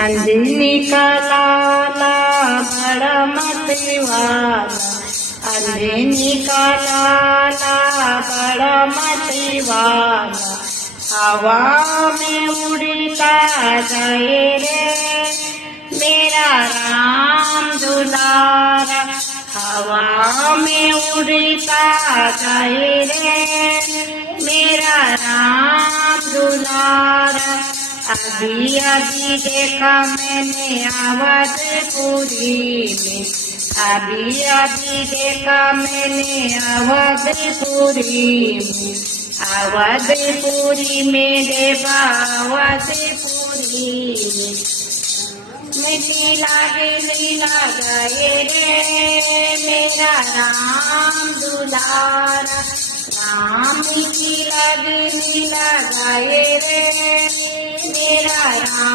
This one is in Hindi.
अंजनी का लाला बड़ा मतवाला, अंजनी का लाला बड़ा मतवाला, हवा में उड़ता जाए रे मेरा राम दुलारा, हवा में उड़ता जाए रे मेरा राम दुलारा। अभी अभी देखा मैंने अवधपुरी में, अभी अभी देखा मैंने अवधपुरी में, अवधपुरी में देवा अवधपुरी में, लीला गाए रे मेरा राम दुलारा, राम की लीला गाए रे मेरा राम।